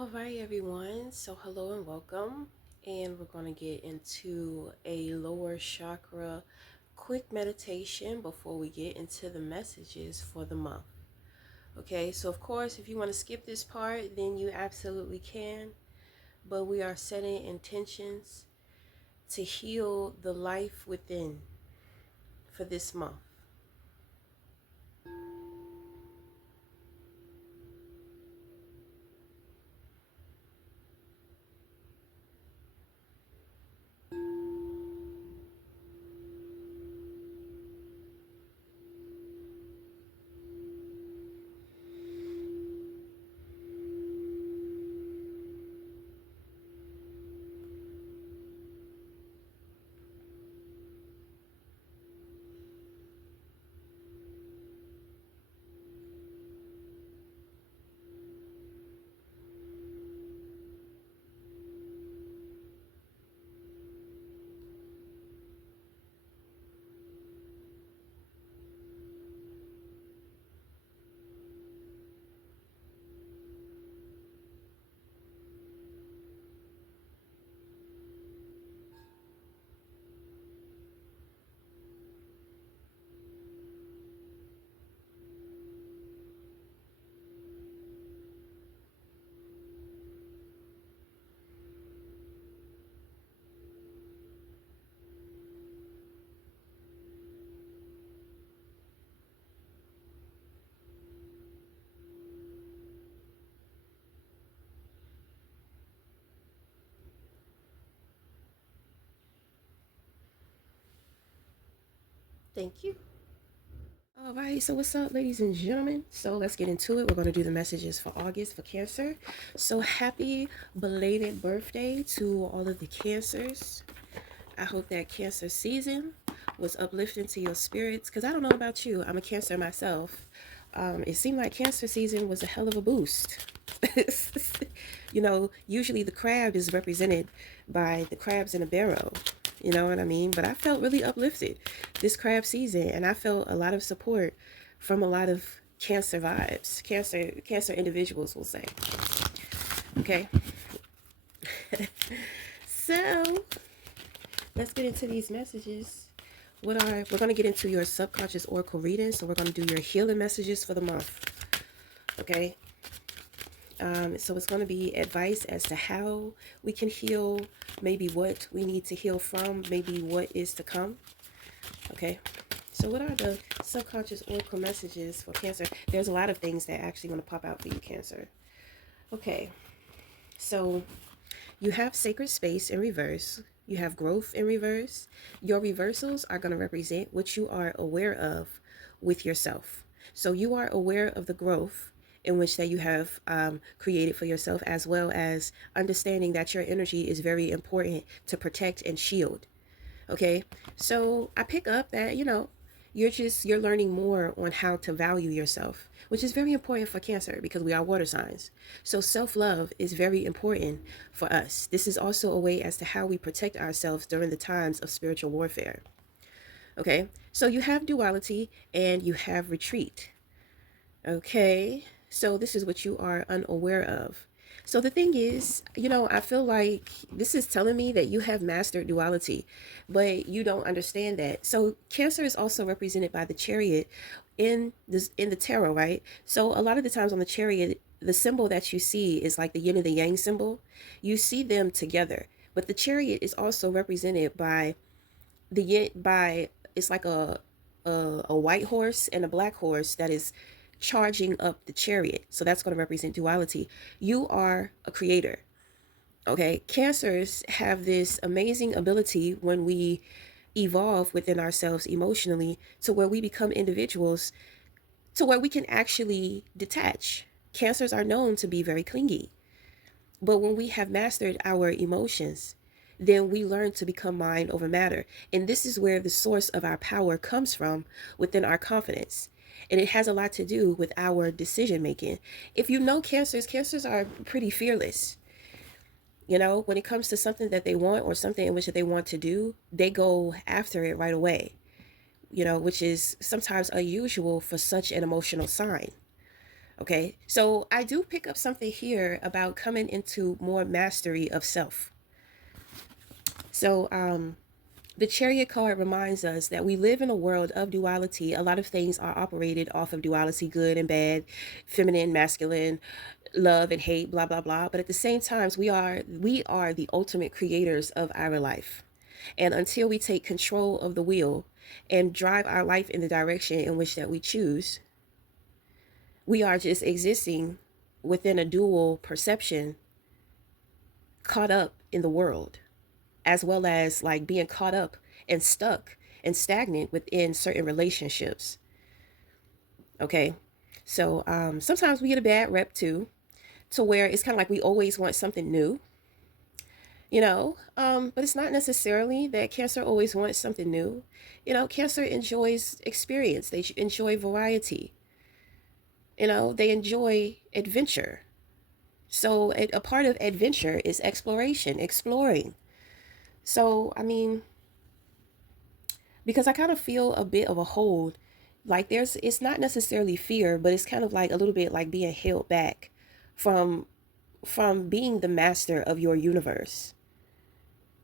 All right, everyone. So, hello and welcome. And we're going to get into a lower chakra quick meditation before we get into the messages for the month. Okay, so of course, if you want to skip this part, then you absolutely can. But we are setting intentions to heal the life within for this month. Thank you. All right, so what's up, ladies and gentlemen? So let's get into it. We're going to do the messages for August for Cancer. So happy belated birthday to all of the Cancers. I hope that Cancer season was uplifting to your spirits because I don't know about you. I'm a Cancer myself. It seemed like Cancer season was a hell of a boost. Usually the crab is represented by the crabs in a barrel. You know what I mean? But I felt really uplifted this crab season, and I felt a lot of support from a lot of Cancer vibes. Cancer individuals will say. Okay. So let's get into these messages. We're going to get into your subconscious oracle reading. So we're going to do your healing messages for the month. Okay. So it's going to be advice as to how we can heal, maybe what we need to heal from, maybe what is to come. Okay. So what are the subconscious oracle messages for Cancer? There's a lot of things that actually want to pop out for you, Cancer. Okay. So you have sacred space in reverse. You have growth in reverse. Your reversals are going to represent what you are aware of with yourself. So you are aware of the growth in which that you have created for yourself, as well as understanding that your energy is very important to protect and shield. Okay, so I pick up that you're learning more on how to value yourself, which is very important for Cancer because we are water signs. So self-love is very important for us. This is also a way as to how we protect ourselves during the times of spiritual warfare. Okay, so you have duality and you have retreat. Okay, so this is what you are unaware of. So the thing is, I feel like this is telling me that you have mastered duality, but you don't understand that. So Cancer is also represented by the Chariot in the tarot, right? So a lot of the times on the Chariot, the symbol that you see is like the yin and the yang symbol. You see them together, but the Chariot is also represented by the yin by it's like a white horse and a black horse that is charging up the chariot. So that's going to represent duality. You are a creator. Okay, Cancers have this amazing ability when we evolve within ourselves emotionally to where we become individuals to where we can actually detach. Cancers are known to be very clingy, but when we have mastered our emotions, then we learn to become mind over matter. And this is where the source of our power comes from within our confidence. And it has a lot to do with our decision making. If you know Cancers are pretty fearless. When it comes to something that they want or something in which they want to do, they go after it right away, which is sometimes unusual for such an emotional sign. Okay, so I do pick up something here about coming into more mastery of self. So, the Chariot card reminds us that we live in a world of duality. A lot of things are operated off of duality, good and bad, feminine, masculine, love and hate, blah blah blah. But at the same time, we are the ultimate creators of our life. And until we take control of the wheel and drive our life in the direction in which that we choose, we are just existing within a dual perception, caught up in the world, as well as like being caught up and stuck and stagnant within certain relationships. Okay. So sometimes we get a bad rep too, to where it's kind of like we always want something new, but it's not necessarily that Cancer always wants something new. Cancer enjoys experience, they enjoy variety, they enjoy adventure. So a part of adventure is exploration, exploring. So, I mean, because I kind of feel a bit of a hold, like it's not necessarily fear, but it's kind of like a little bit like being held back from being the master of your universe.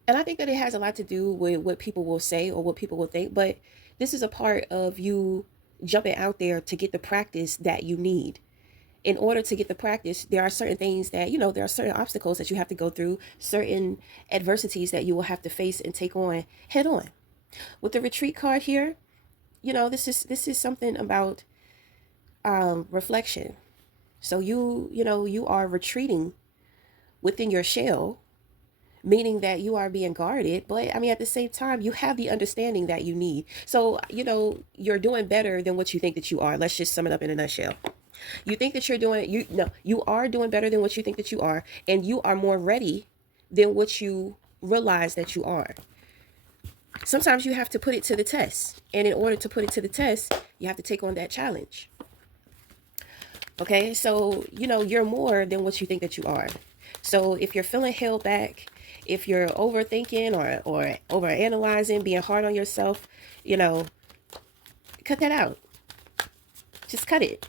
And I think that it has a lot to do with what people will say or what people will think, but this is a part of you jumping out there to get the practice that you need. In order to get the practice, there are certain things that, there are certain obstacles that you have to go through, certain adversities that you will have to face and take on head on. With the retreat card here, this is something about reflection. So you are retreating within your shell, meaning that you are being guarded, but I mean at the same time you have the understanding that you need. So you're doing better than what you think that you are. Let's just sum it up in a nutshell. You think that you are doing better than what you think that you are, and you are more ready than what you realize that you are. Sometimes you have to put it to the test, and in order to put it to the test, you have to take on that challenge. Okay, so you're more than what you think that you are. So if you're feeling held back, if you're overthinking or over analyzing, being hard on yourself, cut that out. Just cut it.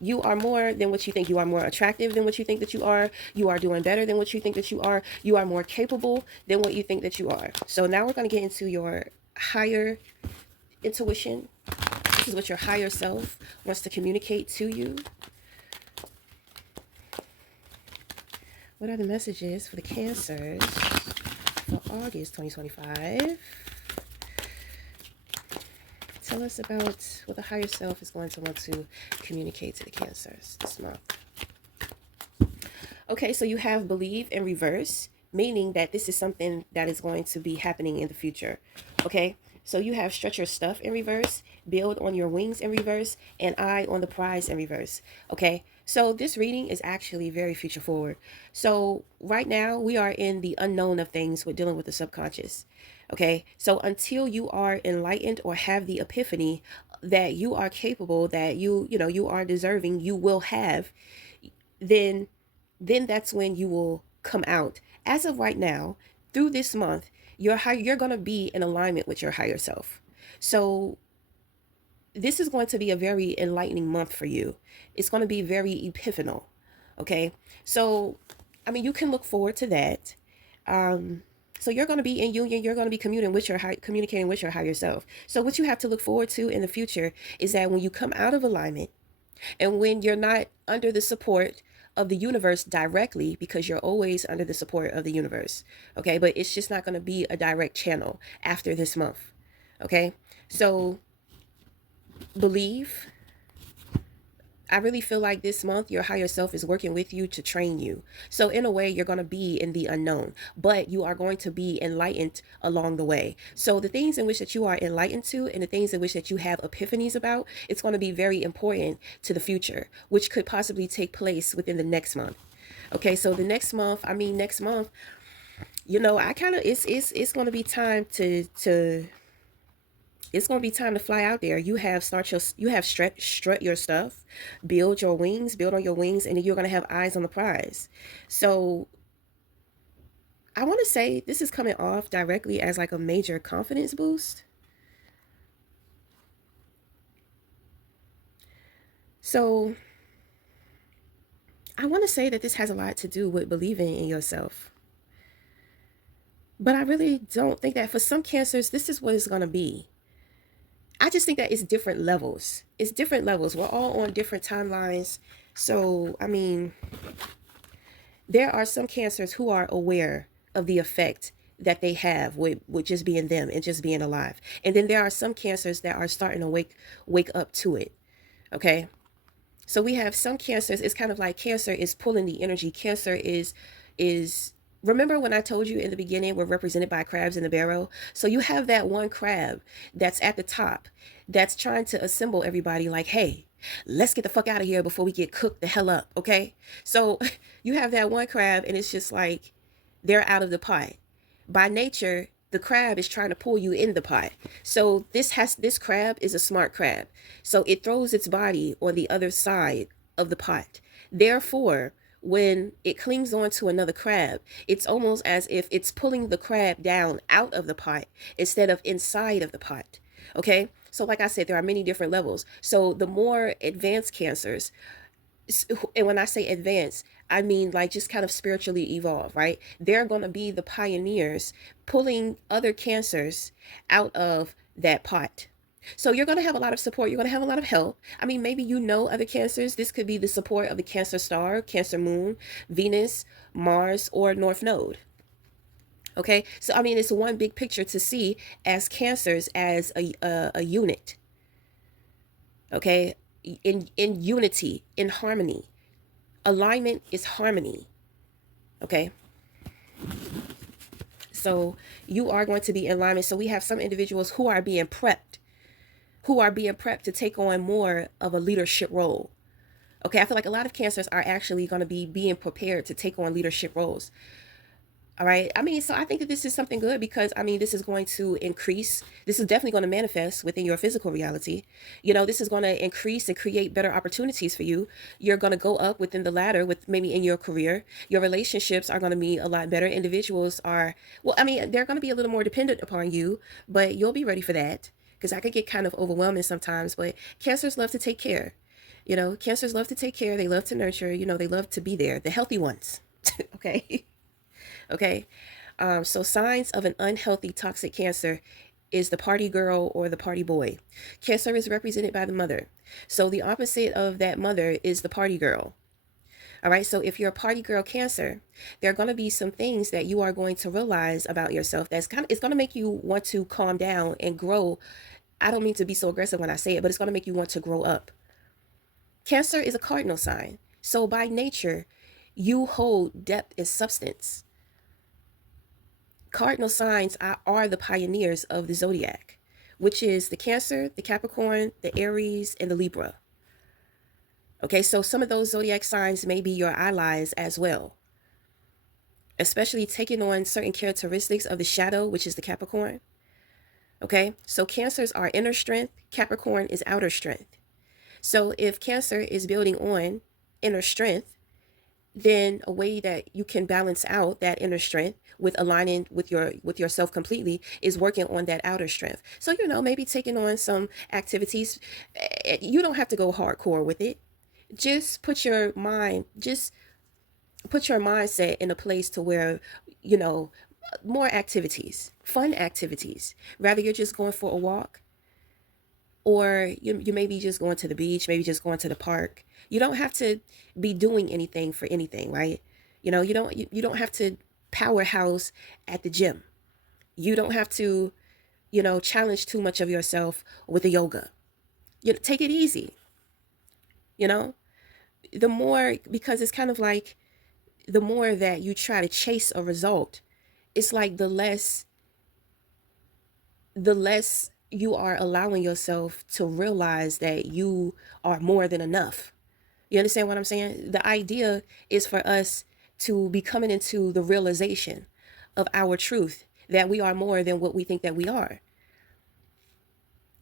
You are more than what you think. You are more attractive than what you think that you are. You are doing better than what you think that you are. You are more capable than what you think that you are. So now we're going to get into your higher intuition. This is what your higher self wants to communicate to you. What are the messages for the Cancers for August 2025? Tell us about what the higher self is going to want to communicate to the Cancers this month. Okay, so you have believe in reverse, meaning that this is something that is going to be happening in the future. Okay, so you have stretch your stuff in reverse, build on your wings in reverse, and eye on the prize in reverse. Okay, so this reading is actually very future forward. So right now we are in the unknown of things with dealing with the subconscious. Okay, so until you are enlightened or have the epiphany that you are capable, that you are deserving, you will have, then that's when you will come out. As of right now, through this month, you're going to be in alignment with your higher self. So this is going to be a very enlightening month for you. It's going to be very epiphanal. Okay, so I mean, you can look forward to that. So you're going to be in union. You're going to be communicating with your higher self. So what you have to look forward to in the future is that when you come out of alignment, and when you're not under the support of the universe directly, because you're always under the support of the universe, okay, but it's just not going to be a direct channel after this month. Okay, so believe. I really feel like this month your higher self is working with you to train you. So in a way, you're going to be in the unknown, but you are going to be enlightened along the way. So the things in which that you are enlightened to, and the things in which that you have epiphanies about, it's going to be very important to the future, which could possibly take place within the next month. Okay, so the next month, I kind of, it's going to be time to it's going to be time to fly out there. You have strut your stuff, build on your wings, and then you're going to have eyes on the prize. So I want to say this is coming off directly as like a major confidence boost. So I want to say that this has a lot to do with believing in yourself. But I really don't think that for some cancers, this is what it's going to be. I just think that it's different levels. It's different levels. We're all on different timelines. So, I mean, there are some cancers who are aware of the effect that they have with just being them and just being alive. And then there are some cancers that are starting to wake up to it. Okay? So we have some cancers, it's kind of like cancer is pulling the energy. Cancer is remember when I told you in the beginning we're represented by crabs in the barrel? So you have that one crab that's at the top that's trying to assemble everybody like, hey, let's get the fuck out of here before we get cooked the hell up, okay? So you have that one crab and it's just like they're out of the pot. By nature, the crab is trying to pull you in the pot. So this crab is a smart crab. So it throws its body on the other side of the pot. Therefore, when it clings on to another crab, it's almost as if it's pulling the crab down out of the pot instead of inside of the pot. Okay? So like I said, there are many different levels. So the more advanced cancers, and when I say advanced, I mean like just kind of spiritually evolved, right? They're going to be the pioneers pulling other cancers out of that pot. So you're going to have a lot of support. You're going to have a lot of help. I mean, maybe you know other cancers. This could be the support of the Cancer star, Cancer moon, Venus, Mars, or North Node. Okay, so I mean, it's one big picture to see as cancers as a unit. Okay, in unity, in harmony. Alignment is harmony. Okay, so you are going to be in alignment. So we have some individuals who are being prepped to take on more of a leadership role. Okay, I feel like a lot of cancers are actually going to be being prepared to take on leadership roles. All right. I mean, so I think that this is something good because I mean, this is going to increase. This is definitely going to manifest within your physical reality. You know, this is going to increase and create better opportunities for you. You're going to go up within the ladder with maybe in your career. Your relationships are going to be a lot better. Individuals are, well, I mean, they're going to be a little more dependent upon you, but you'll be ready for that because I could get kind of overwhelming sometimes. But cancers love to take care. You know, cancers love to take care. They love to nurture. You know, they love to be there. The healthy ones. Okay. Okay. So signs of an unhealthy toxic cancer is the party girl or the party boy. Cancer is represented by the mother. So the opposite of that mother is the party girl. All right. So if you're a party girl cancer, there are going to be some things that you are going to realize about yourself it's going to make you want to calm down and grow. I don't mean to be so aggressive when I say it, but it's going to make you want to grow up. Cancer is a cardinal sign. So by nature, you hold depth and substance. Cardinal signs are the pioneers of the zodiac, which is the Cancer, the Capricorn, the Aries, and the Libra. Okay, so some of those zodiac signs may be your allies as well, especially taking on certain characteristics of the shadow, which is the Capricorn. Okay, so Cancers are inner strength, Capricorn is outer strength. So if Cancer is building on inner strength, then a way that you can balance out that inner strength with aligning with yourself completely is working on that outer strength. So you know, maybe taking on some activities. You don't have to go hardcore with it. Just put your mindset in a place to where, you know, more activities, fun activities. Rather you're just going for a walk, or you may be just going to the beach, maybe just going to the park. You don't have to be doing anything for anything, right? You know, you don't have to powerhouse at the gym. You don't have to, you know, challenge too much of yourself with the yoga. You take it easy. You know, the more, because it's kind of like the more that you try to chase a result, it's like the less you are allowing yourself to realize that you are more than enough. You understand what I'm saying? The idea is for us to be coming into the realization of our truth, that we are more than what we think that we are.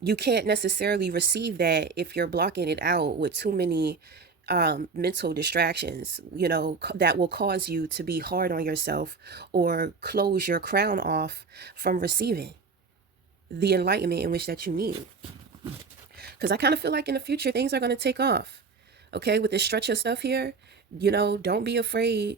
You can't necessarily receive that if you're blocking it out with too many mental distractions, you know, that will cause you to be hard on yourself or close your crown off from receiving the enlightenment in which that you need. Because I kind of feel like in the future things are going to take off. Okay, with this structure stuff here, You know, don't be afraid.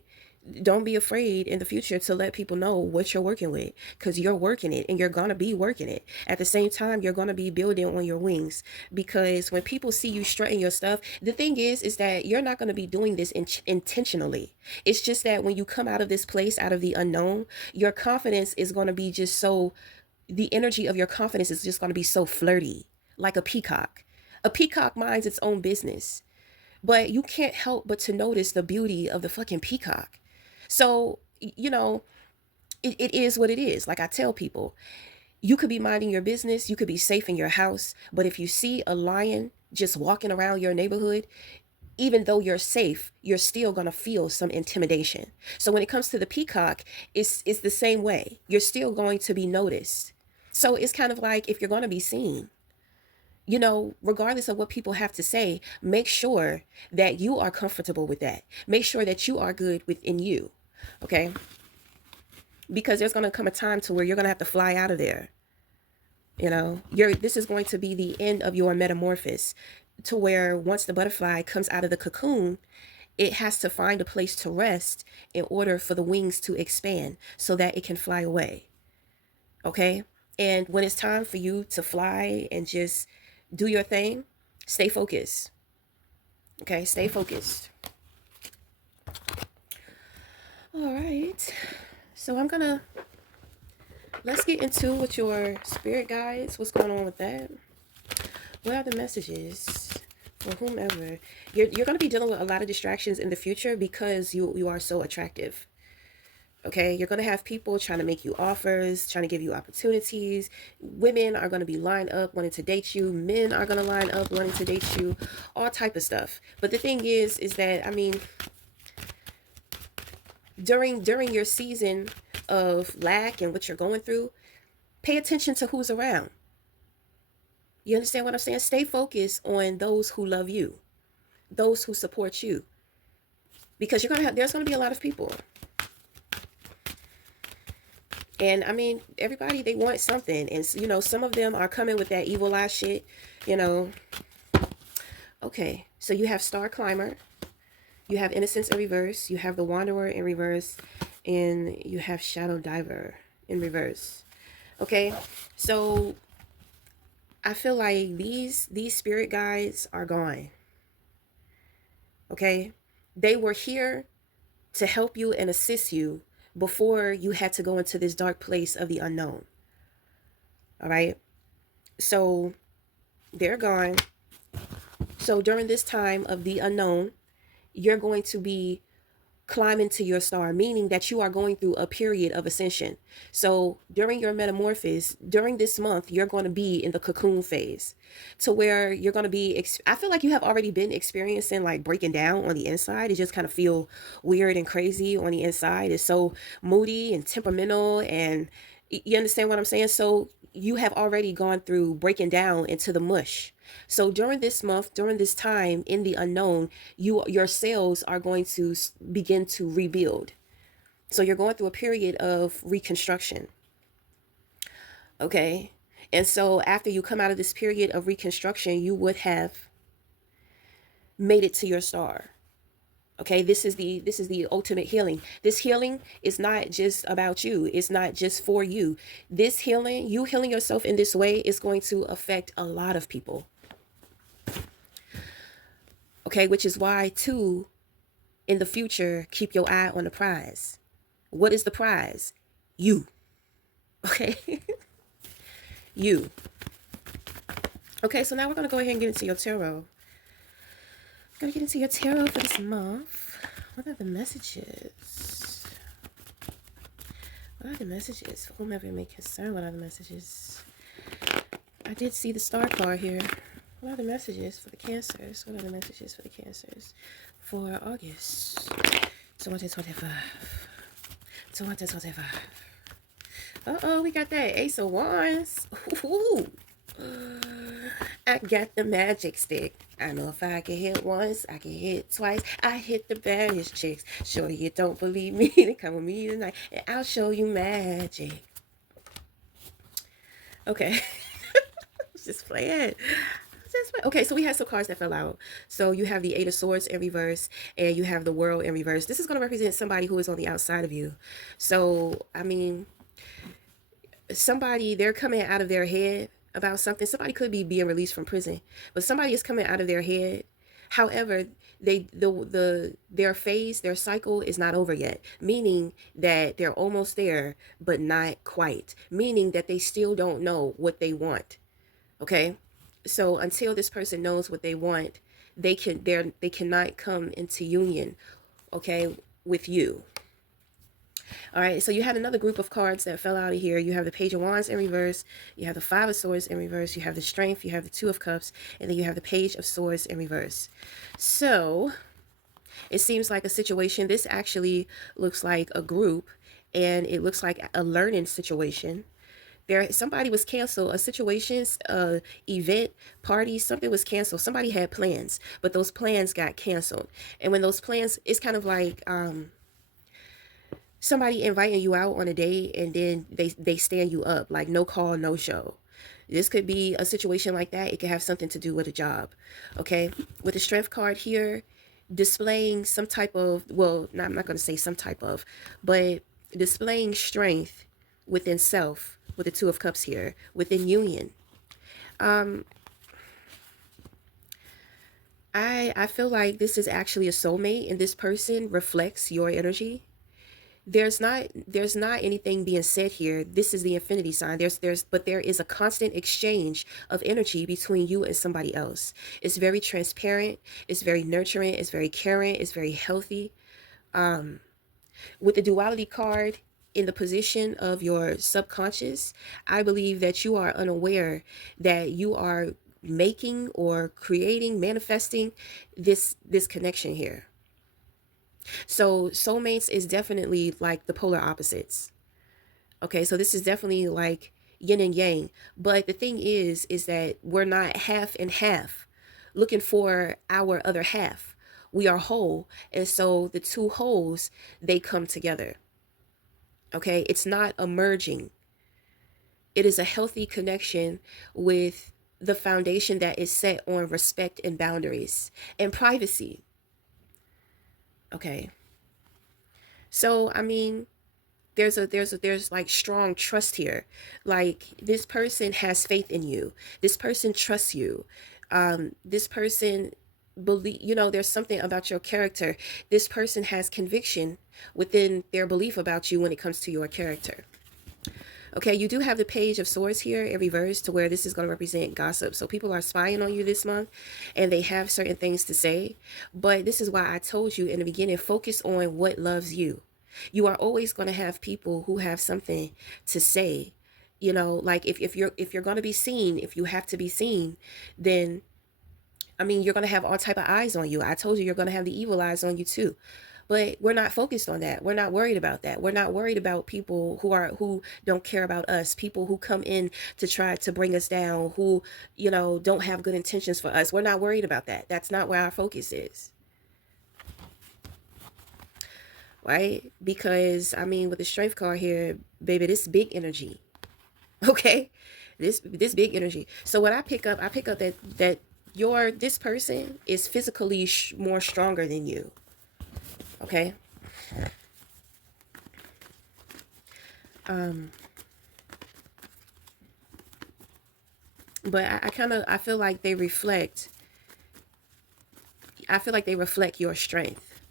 Don't be afraid in the future to let people know what you're working with, because you're working it and you're going to be working it. At the same time, you're going to be building on your wings, because when people see you strutting your stuff, the thing is that you're not going to be doing this intentionally. It's just that when you come out of this place, out of the unknown, your confidence is going to be just so, the energy of your confidence is just going to be so flirty, like a peacock. A peacock minds its own business, but you can't help but to notice the beauty of the fucking peacock. So, you know, it is what it is. Like I tell people, you could be minding your business, you could be safe in your house, but if you see a lion just walking around your neighborhood, even though you're safe, you're still going to feel some intimidation. So when it comes to the peacock, it's the same way. You're still going to be noticed. So it's kind of like, if you're going to be seen, you know, regardless of what people have to say, make sure that you are comfortable with that. Make sure that you are good within you. Okay? Because there's going to come a time to where you're going to have to fly out of there. You know, this is going to be the end of your metamorphosis, to where once the butterfly comes out of the cocoon, it has to find a place to rest in order for the wings to expand so that it can fly away. Okay? And when it's time for you to fly and just do your thing, stay focused. Okay? Stay focused. All right. So let's get into with your spirit guides. What's going on with that? What are the messages for whomever? You're going to be dealing with a lot of distractions in the future because you are so attractive. Okay, you're going to have people trying to make you offers, trying to give you opportunities. Women are going to be lined up wanting to date you. Men are going to line up wanting to date you. All type of stuff. But the thing is that, I mean, during your season of lack and what you're going through, pay attention to who's around. You understand what I'm saying? Stay focused on those who love you, those who support you, because there's gonna be a lot of people. And I mean, everybody, they want something, and you know, some of them are coming with that evil eye shit, you know. Okay, so you have Star Climber, you have Innocence in reverse, you have the Wanderer in reverse, and you have Shadow Diver in reverse. Okay, so I feel like these spirit guides are gone. Okay, they were here to help you and assist you before you had to go into this dark place of the unknown. All right, so they're gone. So during this time of the unknown, you're going to be climbing to your star, meaning that you are going through a period of ascension. So during your metamorphosis, during this month, you're going to be in the cocoon phase, to where you're going to be, I feel like you have already been experiencing like breaking down on the inside. It just kind of feel weird and crazy on the inside. It's so moody and temperamental, and you understand what I'm saying? So you have already gone through breaking down into the mush. So during this month, during this time in the unknown, your cells are going to begin to rebuild. So you're going through a period of reconstruction. Okay? And so after you come out of this period of reconstruction, you would have made it to your star. Okay, this is the ultimate healing. This healing is not just about you. It's not just for you. This healing, you healing yourself in this way, is going to affect a lot of people. Okay, which is why too, in the future, keep your eye on the prize. What is the prize? You. Okay? You. Okay, so now we're going to go ahead and get into your tarot. Gonna get into your tarot for this month. What are the messages? What are the messages for whomever may concern? What are the messages? I did see the star card here. What are the messages for the Cancers? What are the messages for the Cancers for August 2025? 2025. Uh-oh, we got that Ace of Wands. Ooh. I got the magic stick. I know if I can hit once, I can hit twice. I hit the baddest chicks. Sure you don't believe me? Then come with me tonight and I'll show you magic. Okay. Just playing. Okay, so we had some cards that fell out. So you have the Eight of Swords in reverse, and you have the World in reverse. This is going to represent somebody who is on the outside of you. So, I mean, somebody, they're coming out of their head about something. Somebody could be being released from prison, but somebody is coming out of their head. However, their phase, their cycle is not over yet, meaning that they're almost there but not quite, meaning that they still don't know what they want. Okay? So until this person knows what they want, they cannot come into union, okay, with you. All right, so you had another group of cards that fell out of here. You have the Page of Wands in reverse, you have the Five of Swords in reverse, you have the Strength, you have the Two of Cups, and then you have the Page of Swords in reverse. So it seems like a situation. This actually looks like a group, and it looks like a learning situation. There, somebody was canceled, a situations, event, party, something was canceled. Somebody had plans, but those plans got canceled. And when those plans, it's kind of like somebody inviting you out on a date, and then they stand you up, like no call, no show. This could be a situation like that. It could have something to do with a job. Okay, with the Strength card here, displaying some type of, well, no, I'm not going to say some type of, but displaying strength within self, with the Two of Cups here, within union. I feel like this is actually a soulmate, and this person reflects your energy. There's not anything being said here. This is the infinity sign. But there is a constant exchange of energy between you and somebody else. It's very transparent, it's very nurturing, it's very caring, it's very healthy. With the duality card in the position of your subconscious, I believe that you are unaware that you are making or creating, manifesting this connection here. So soulmates is definitely like the polar opposites. Okay, so this is definitely like yin and yang. But the thing is that we're not half and half looking for our other half. We are whole. And so the two wholes, they come together. Okay, it's not a merging. It is a healthy connection with the foundation that is set on respect and boundaries and privacy. Okay. So, I mean, there's like strong trust here. Like this person has faith in you. This person trusts you. This person believe, there's something about your character. This person has conviction within their belief about you when it comes to your character. Okay, you do have the Page of Swords here in reverse, to where this is going to represent gossip. So people are spying on you this month, and they have certain things to say. But this is why I told you in the beginning, focus on what loves you. You are always going to have people who have something to say. Like if you're going to be seen, if you have to be seen, then I mean, you're going to have all type of eyes on you. I told you you're going to have the evil eyes on you too. But we're not focused on that. We're not worried about that. We're not worried about people who don't care about us, people who come in to try to bring us down, who, don't have good intentions for us. We're not worried about that. That's not where our focus is. Right? Because I mean, with the Strength card here, baby, this big energy. Okay? This big energy. So when I pick up that this person is physically more stronger than you. Okay. But I feel like they reflect. I feel like they reflect your strength.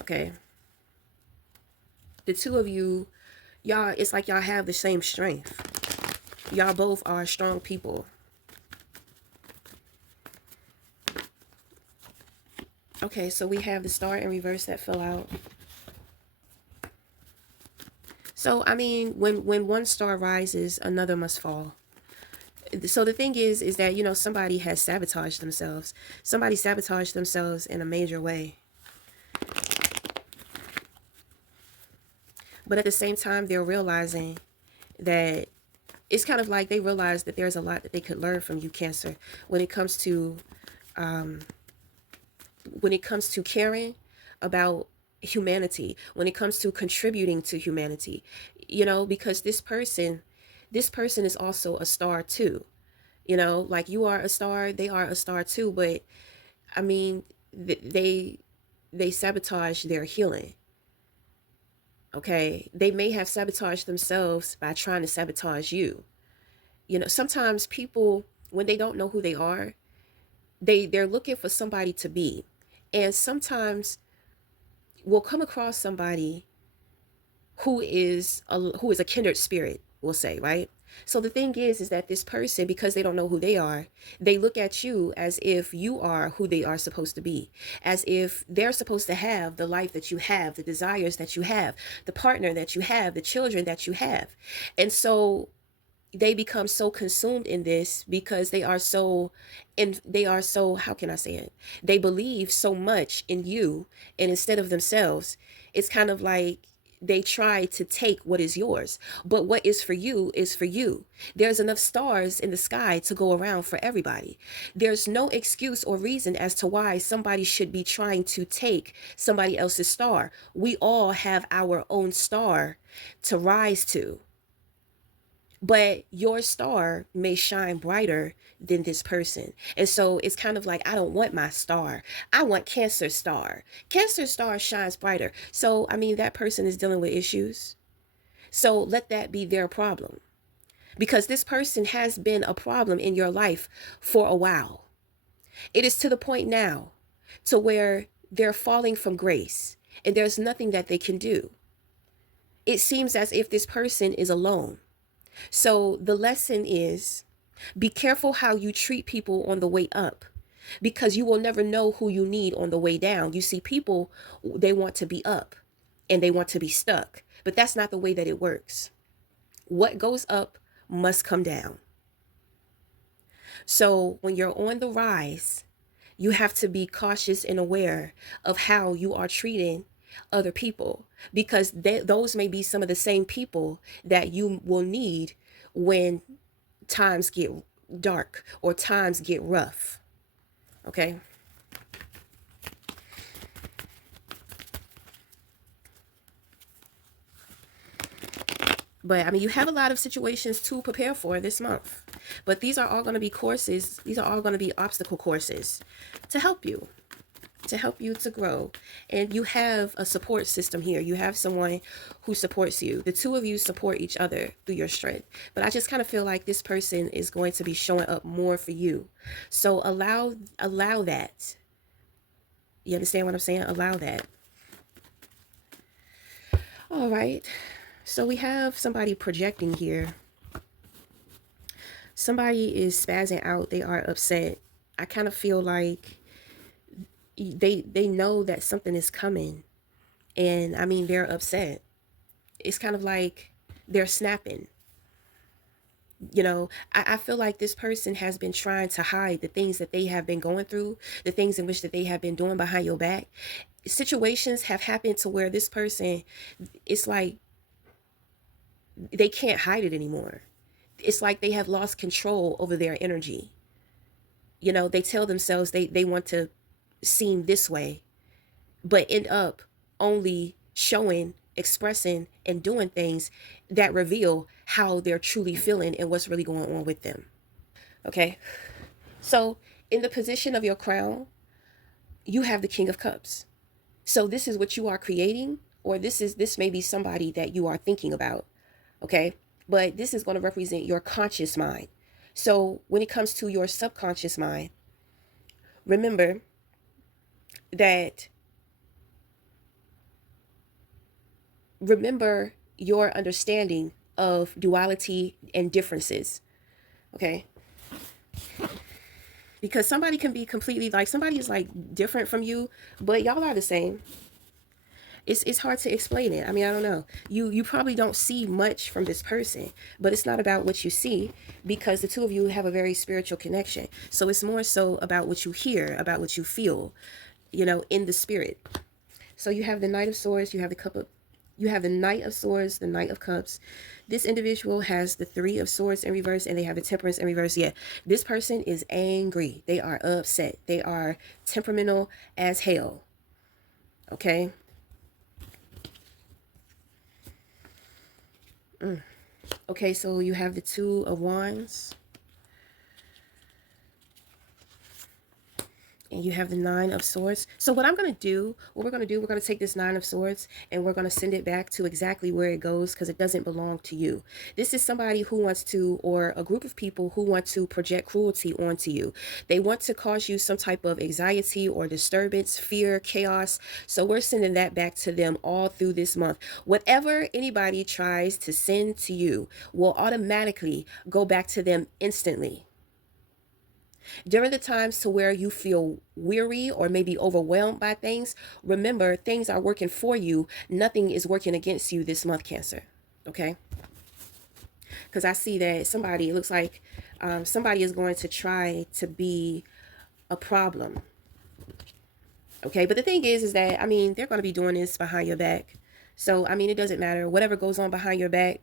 Okay. The two of you, y'all, it's like y'all have the same strength. Y'all both are strong people. Okay, so we have the Star in reverse that fell out. So, I mean, when one star rises, another must fall. So the thing is that, somebody has sabotaged themselves. Somebody sabotaged themselves in a major way. But at the same time, they're realizing that it's kind of like they realize that there's a lot that they could learn from you, Cancer, when it comes to caring about humanity, when it comes to contributing to humanity, because this person is also a star too. You know, like you are a star, they are a star too, but I mean, they sabotage their healing. Okay, they may have sabotaged themselves by trying to sabotage you. You know, sometimes people, when they don't know who they are, they're looking for somebody to be, and sometimes we'll come across somebody who is a kindred spirit, we'll say, right? So the thing is that this person, because they don't know who they are, they look at you as if you are who they are supposed to be, as if they're supposed to have the life that you have, the desires that you have, the partner that you have, the children that you have. And so they become so consumed in this because they are so, how can I say it, they believe so much in you, and instead of themselves, it's kind of like they try to take what is yours. But what is for you is for you. There's enough stars in the sky to go around for everybody. There's no excuse or reason as to why somebody should be trying to take somebody else's star. We all have our own star to rise to, but your star may shine brighter than this person. And so it's kind of like, I don't want my star, I want Cancer star. Cancer star shines brighter. So I mean, that person is dealing with issues, so let that be their problem, because this person has been a problem in your life for a while. It is to the point now to where they're falling from grace, and there's nothing that they can do. It seems as if this person is alone. So the lesson is, be careful how you treat people on the way up, because you will never know who you need on the way down. You see, people, they want to be up and they want to be stuck, but that's not the way that it works. What goes up must come down. So when you're on the rise, you have to be cautious and aware of how you are treating other people, because those may be some of the same people that you will need when times get dark or times get rough. Okay. But I mean, you have a lot of situations to prepare for this month, but these are all going to be courses, these are all going to be obstacle courses to help you, to help you to grow. And you have a support system here. You have someone who supports you. The two of you support each other through your strength. But I just kind of feel like this person is going to be showing up more for you. So allow that. You understand what I'm saying? Allow that. All right. So we have somebody projecting here. Somebody is spazzing out. They are upset. I kind of feel like they know that something is coming, and I mean, they're upset. It's kind of like they're snapping. You know, I feel like this person has been trying to hide the things that they have been going through, the things in which that they have been doing behind your back. Situations have happened to where this person, it's like they can't hide it anymore. It's like they have lost control over their energy. You know, they tell themselves they want to seem this way, but end up only showing, expressing, and doing things that reveal how they're truly feeling and what's really going on with them. Okay? So, in the position of your crown, you have the King of Cups. So, this is what you are creating, or this may be somebody that you are thinking about. Okay? But this is going to represent your conscious mind. So, when it comes to your subconscious mind, remember that remember your understanding of duality and differences. Okay? Because somebody can be completely, like, somebody is like different from you, but y'all are the same. It's hard to explain it. I mean, I don't know. You probably don't see much from this person, but it's not about what you see, because the two of you have a very spiritual connection. So it's more so about what you hear, about what you feel, in the spirit. So you have the Knight of Swords, you have the Knight of Swords, the Knight of Cups. This individual has the Three of Swords in reverse, and they have the Temperance in reverse. Yeah, this person is angry. They are upset. They are temperamental as hell. Okay. Okay, so you have the Two of Wands. And you have the Nine of Swords. So what I'm going to do, we're going to take this Nine of Swords and we're going to send it back to exactly where it goes, because it doesn't belong to you. This is somebody who wants to, or a group of people who want to project cruelty onto you. They want to cause you some type of anxiety or disturbance, fear, chaos. So we're sending that back to them all through this month. Whatever anybody tries to send to you will automatically go back to them instantly. During the times to where you feel weary or maybe overwhelmed by things, remember, things are working for you. Nothing is working against you this month, Cancer. Okay? Because I see that somebody, it looks like somebody is going to try to be a problem. Okay? But the thing is that, I mean, they're going to be doing this behind your back. So, I mean, it doesn't matter. Whatever goes on behind your back,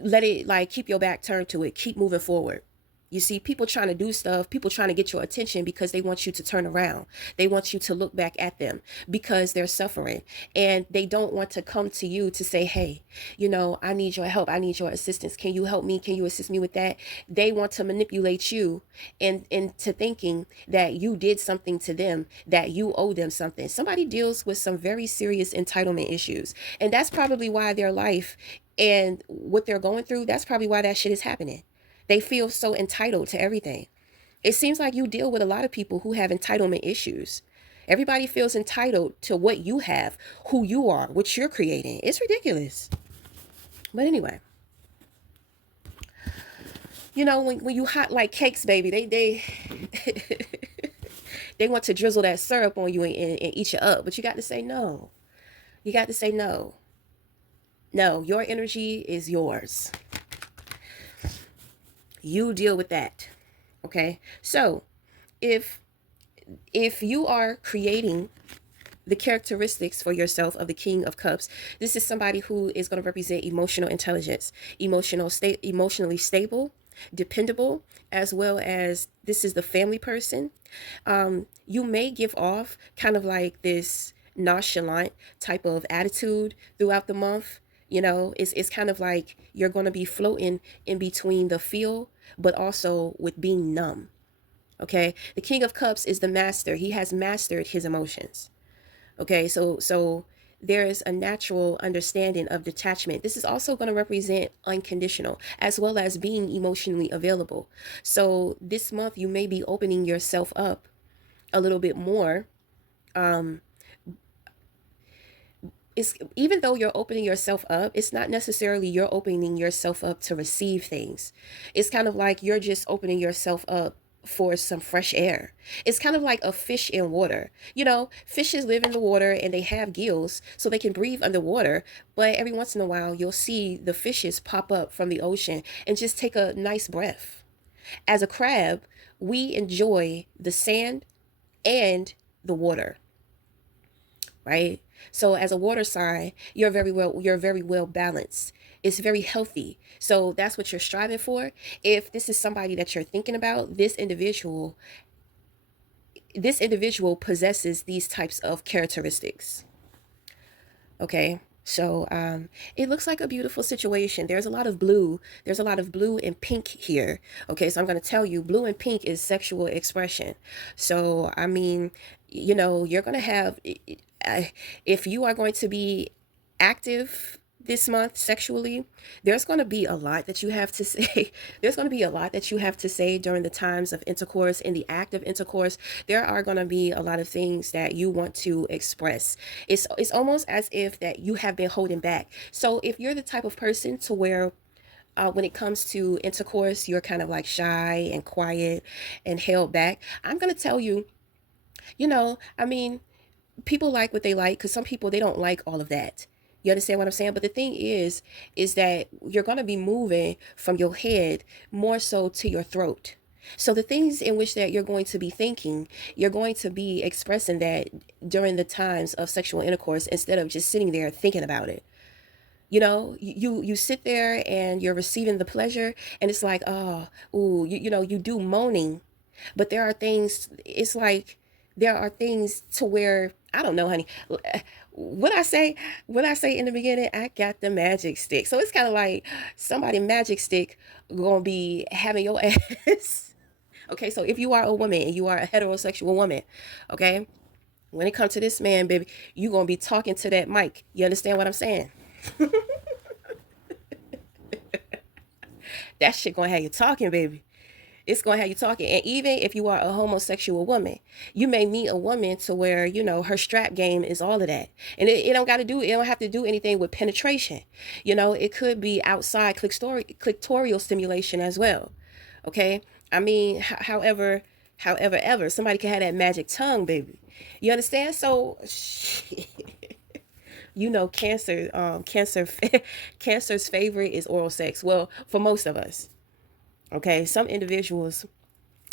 let it, like, keep your back turned to it. Keep moving forward. You see, people trying to do stuff, people trying to get your attention because they want you to turn around. They want you to look back at them because they're suffering. And they don't want to come to you to say, hey, you know, I need your help. I need your assistance. Can you help me? Can you assist me with that? They want to manipulate you into thinking that you did something to them, that you owe them something. Somebody deals with some very serious entitlement issues. And that's probably why their life and what they're going through, that's probably why that shit is happening. They feel so entitled to everything. It seems like you deal with a lot of people who have entitlement issues. Everybody feels entitled to what you have, who you are, what you're creating. It's ridiculous. But anyway, you know, when you hot like cakes, baby, they they want to drizzle that syrup on you and eat you up. But you got to say no. You got to say no. No, your energy is yours. You deal with that. Okay? So, if you are creating the characteristics for yourself of the King of Cups, this is somebody who is going to represent emotional intelligence, emotionally stable, dependable, as well as this is the family person. You may give off kind of like this nonchalant type of attitude throughout the month. You know, it's kind of like you're going to be floating in between the feel, but also with being numb. Okay, the King of Cups is the master. He has mastered his emotions. Okay, so there is a natural understanding of detachment. This is also going to represent unconditional as well as being emotionally available. So this month you may be opening yourself up a little bit more. It's, even though you're opening yourself up, it's not necessarily you're opening yourself up to receive things. It's kind of like you're just opening yourself up for some fresh air. It's kind of like a fish in water. You know, fishes live in the water and they have gills so they can breathe underwater. But every once in a while, you'll see the fishes pop up from the ocean and just take a nice breath. As a crab, we enjoy the sand and the water, right? So as a water sign, you're very well balanced. It's very healthy. So that's what you're striving for. If this is somebody that you're thinking about, this individual possesses these types of characteristics. Okay. So it looks like a beautiful situation. There's a lot of blue. There's a lot of blue and pink here. Okay, so I'm going to tell you, blue and pink is sexual expression. So I mean, you know, you're going to have, if you are going to be active this month sexually, there's going to be a lot that you have to say. There's going to be a lot that you have to say during the times of intercourse. In the act of intercourse, there are going to be a lot of things that you want to express. It's almost as if that you have been holding back. So if you're the type of person to where when it comes to intercourse, you're kind of like shy and quiet and held back, I'm going to tell you, you know, I mean, people like what they like, because some people, they don't like all of that. You understand what I'm saying? But the thing is that you're going to be moving from your head more so to your throat. So the things in which that you're going to be thinking, you're going to be expressing that during the times of sexual intercourse instead of just sitting there thinking about it. You know, you sit there and you're receiving the pleasure, and it's like, oh, ooh, you know, you do moaning, but there are things. It's like there are things to where, I don't know, honey. What I say, what I say in the beginning, I got the magic stick. So it's kind of like somebody magic stick gonna be having your ass Okay, so if you are a woman and you are a heterosexual woman, okay, when it comes to this man, baby, you gonna be talking to that mic. You understand what I'm saying? That shit gonna have you talking, baby. It's gonna have you talking. And even if you are a homosexual woman, you may meet a woman to where, you know, her strap game is all of that. And it don't gotta do, it don't have to do anything with penetration. You know, it could be outside clitorial stimulation as well. Okay? I mean, however, somebody can have that magic tongue, baby. You understand? So you know, cancer's favorite is oral sex. Well, for most of us. Okay, some individuals,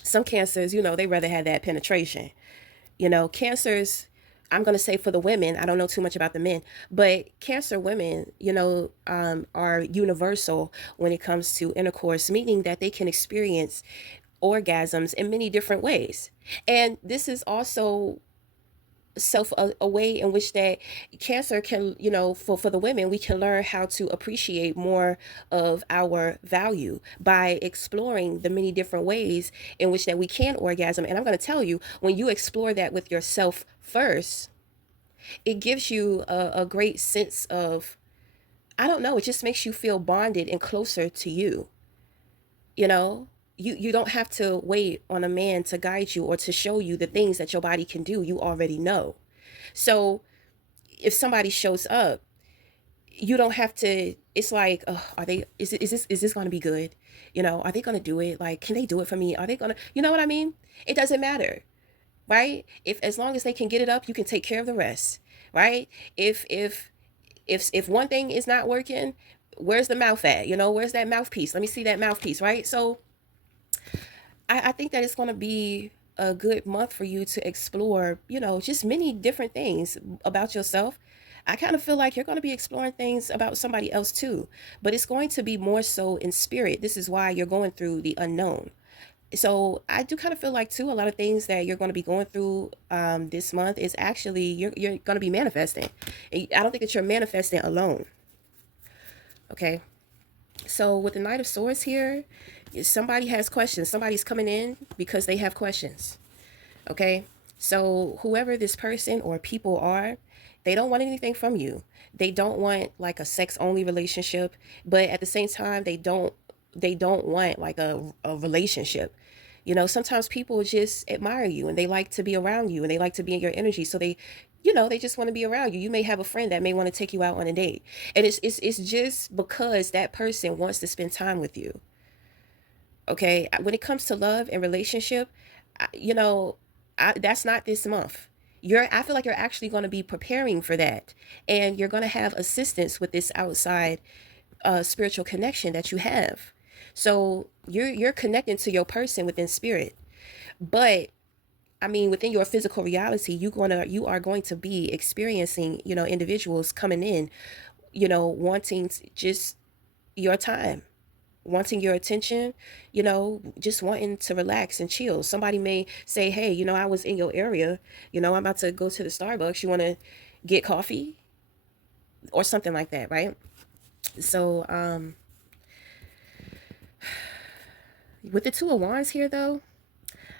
some cancers, you know, they rather have that penetration. You know, cancers, I'm going to say for the women, I don't know too much about the men, but cancer women, you know, are universal when it comes to intercourse, meaning that they can experience orgasms in many different ways. And this is also a way in which that cancer can, you know, for the women, we can learn how to appreciate more of our value by exploring the many different ways in which that we can orgasm. And I'm going to tell you, when you explore that with yourself first, it gives you a great sense of, I don't know, it just makes you feel bonded and closer to you. You know, you don't have to wait on a man to guide you or to show you the things that your body can do. You already know. So if somebody shows up, you don't have to, it's like, are they, is this going to be good? You know, are they going to do it? Like, can they do it for me? Are they going to, you know what I mean? It doesn't matter, right? If, as long as they can get it up, you can take care of the rest, right? If one thing is not working, where's the mouth at? You know, where's that mouthpiece? Let me see that mouthpiece, right? So I think that it's going to be a good month for you to explore, you know, just many different things about yourself. I kind of feel like you're going to be exploring things about somebody else too, but it's going to be more so in spirit. This is why you're going through the unknown. So I do kind of feel like too, a lot of things that you're going to be going through this month is actually you're going to be manifesting. And I don't think that you're manifesting alone. Okay. So with the Knight of Swords here, somebody has questions. Somebody's coming in because they have questions. Okay? So whoever this person or people are, they don't want anything from you. They don't want like a sex only relationship, but at the same time they don't want like a relationship. You know, sometimes people just admire you and they like to be around you and they like to be in your energy. So they, you know, they just want to be around you. You may have a friend that may want to take you out on a date. And it's just because that person wants to spend time with you. Okay? When it comes to love and relationship, you know, that's not this month. I feel like you're actually going to be preparing for that, and you're going to have assistance with this outside spiritual connection that you have. So you're connecting to your person within spirit, but I mean within your physical reality, you are going to be experiencing, you know, individuals coming in, you know, wanting just your time, wanting your attention, you know, just wanting to relax and chill. Somebody may say, hey, you know, I was in your area, you know, I'm about to go to the Starbucks. You want to get coffee or something like that, right? So, with the Two of Wands here, though,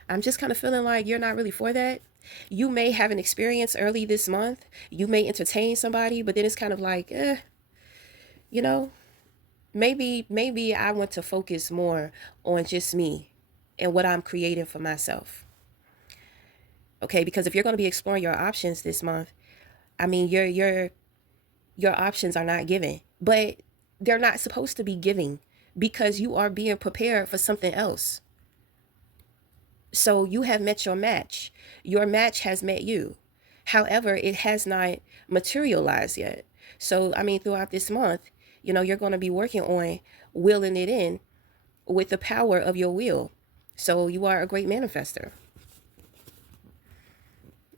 I'm just kind of feeling like you're not really for that. You may have an experience early this month. You may entertain somebody, but then it's kind of like, you know, maybe I want to focus more on just me and what I'm creating for myself. Okay, because if you're going to be exploring your options this month, I mean your options are not given, but they're not supposed to be giving because you are being prepared for something else. So you have met your match. Your match has met you. However, it has not materialized yet. So I mean, throughout this month, you know, you're going to be working on willing it in with the power of your will. So you are a great manifester.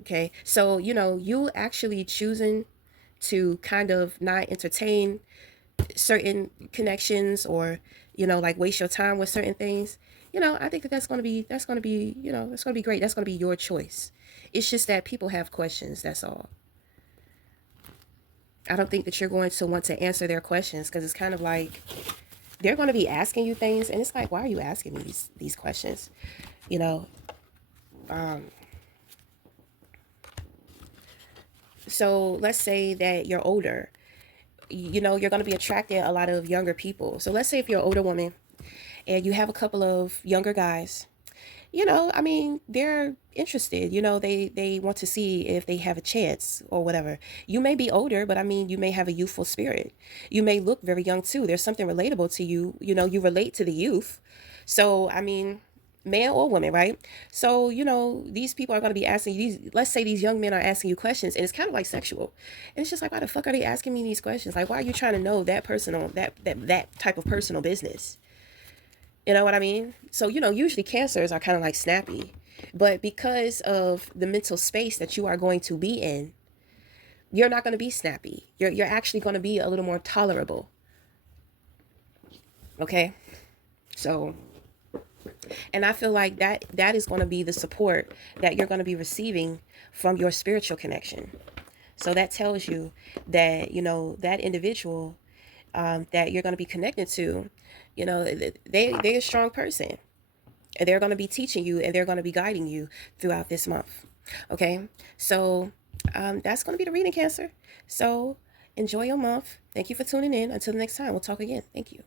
Okay. So, you know, you actually choosing to kind of not entertain certain connections or, you know, like waste your time with certain things, you know, I think that that's going to be, you know, that's going to be great. That's going to be your choice. It's just that people have questions. That's all. I don't think that you're going to want to answer their questions because it's kind of like they're going to be asking you things, and it's like, why are you asking me these questions? You know, so let's say that you're older. You know, you're going to be attracting a lot of younger people. So let's say if you're an older woman and you have a couple of younger guys, you know, I mean, they're interested. You know, they want to see if they have a chance or whatever. You may be older, but I mean, you may have a youthful spirit. You may look very young too. There's something relatable to you. You know, you relate to the youth. So I mean, man or woman, right? So you know, these people are going to be asking you these. Let's say these young men are asking you questions, and it's kind of like sexual. And it's just like, why the fuck are they asking me these questions? Like, why are you trying to know that personal that type of personal business? You know what I mean? So, you know, usually cancers are kind of like snappy, but because of the mental space that you are going to be in, you're not going to be snappy. You're actually going to be a little more tolerable. Okay? So, and I feel like that is going to be the support that you're going to be receiving from your spiritual connection. So that tells you that, you know, that individual that you're going to be connected to, you know, they're a strong person. And they're going to be teaching you and they're going to be guiding you throughout this month. Okay, so that's going to be the reading, Cancer. So enjoy your month. Thank you for tuning in. Until the next time, we'll talk again. Thank you.